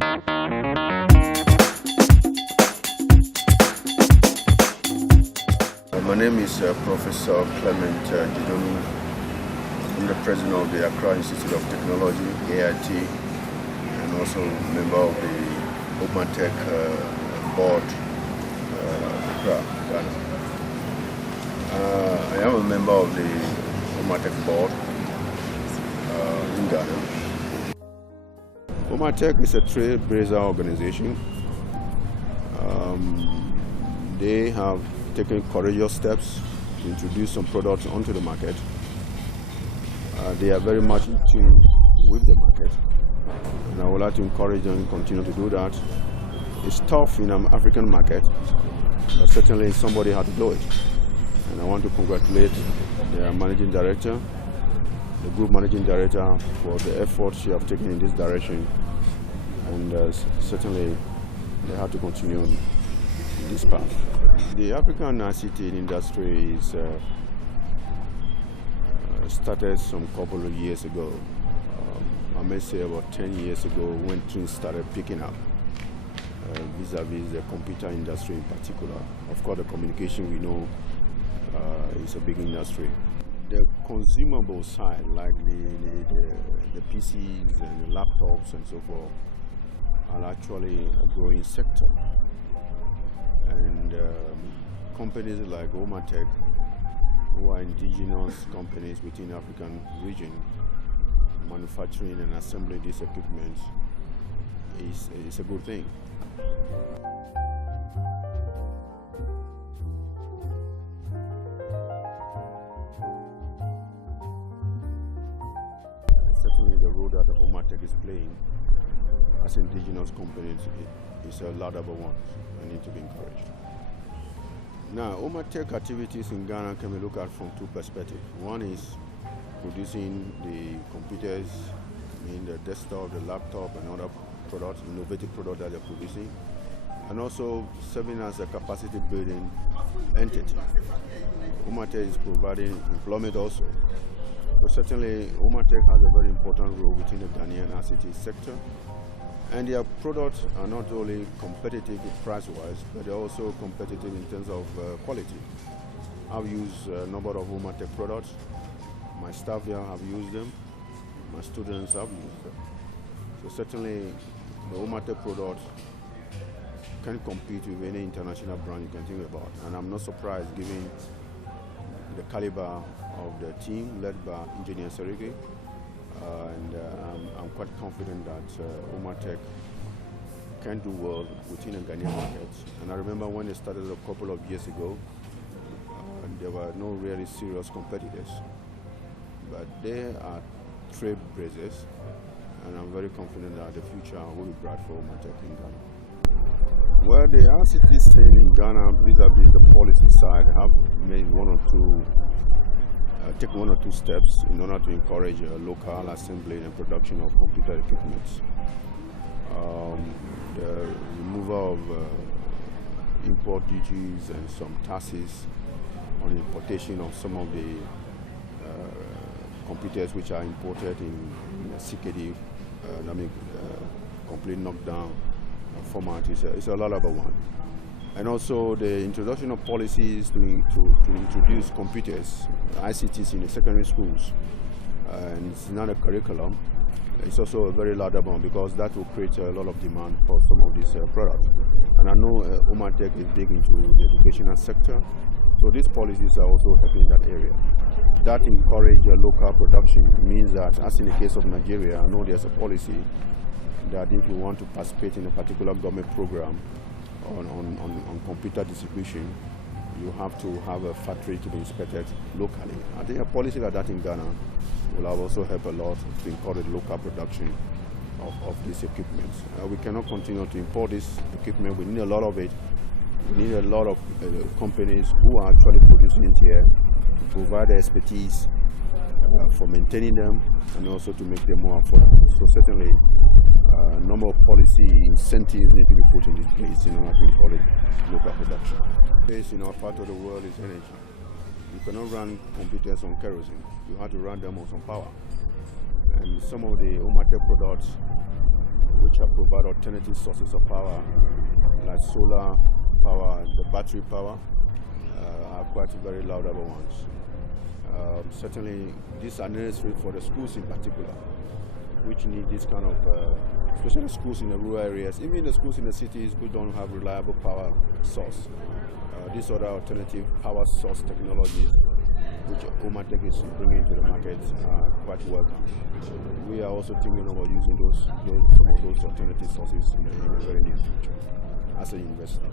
My name is Professor Clement Dzidonu. I'm the president of the Accra Institute of Technology, AIT, and also member of the Omatek board, Accra, Ghana. I am a member of the Omatek board in Ghana. Omatek is a trailblazer organization. They have taken courageous steps to introduce some products onto the market. They are very much in tune with the market, and I would like to encourage them to continue to do that. It's tough in an African market, but certainly somebody had to do it. And I want to congratulate their managing director, the group managing director, for the efforts she have taken in this direction. And certainly they have to continue in this path. The African ICT industry is started some couple of years ago. I may say about 10 years ago when things started picking up vis-a-vis the computer industry in particular. Of course, the communication we know is a big industry. The consumable side, like the PCs and the laptops and so forth, are actually a growing sector. And companies like Omatek, who are indigenous companies within the African region, manufacturing and assembling these equipment is a good thing. Certainly the role that Omatek is playing as indigenous companies is a laudable one and need to be encouraged. Now, Omatek activities in Ghana can be looked at from two perspectives. One is producing the computers, the desktop, the laptop, and other products, innovative products that they're producing, and also serving as a capacity building entity. Omatek is providing employment also. So certainly, Omatek has a very important role within the Ghanaian ICT sector. And their products are not only competitive price-wise, but they're also competitive in terms of quality. I've used a number of Omatek products. My staff here have used them. My students have used them. So certainly, the Omatek products can compete with any international brand you can think about. And I'm not surprised given the caliber of the team led by Engineer Seriki. I'm quite confident that Omatek can do well within the Ghanaian market. And I remember when they started a couple of years ago, there were no really serious competitors. But they are trailblazers, and I'm very confident that the future will be bright for Omatek in Ghana. Well, the ICT scene in Ghana vis-a-vis the policy side have made take one or two steps in order to encourage local assembly and production of computer equipment. The removal of import duties and some taxes on importation of some of the computers which are imported in CKD, complete knockdown format is a laudable one. And also the introduction of policies to introduce computers, ICTs in the secondary schools, and it's not a curriculum. It's also a very laudable one because that will create a lot of demand for some of these products. And I know Omatek is big into the educational sector, so these policies are also helping in that area. That encourage local production means that, as in the case of Nigeria, I know there's a policy that if you want to participate in a particular government program on computer distribution, you have to have a factory to be inspected locally. I think a policy like that in Ghana will have also help a lot to encourage local production of these equipment. We cannot continue to import this equipment. We need a lot of it. We need a lot of companies who are actually producing it here to provide the expertise for maintaining them and also to make them more affordable. So certainly, a number of policy incentives need to be put in this place in order to encourage local production. Space in our part of the world is energy. You cannot run computers on kerosene. You have to run them on some power. And some of the Omatek products which provide alternative sources of power, like solar power, the battery power, are quite very laudable ones. Certainly, these are necessary for the schools in particular, which need this kind of, especially schools in the rural areas, even the schools in the cities who don't have reliable power source. These other alternative power source technologies, which Omatek is bringing to the market, are quite welcome. So we are also thinking about using some of those alternative sources in the very near future as a university.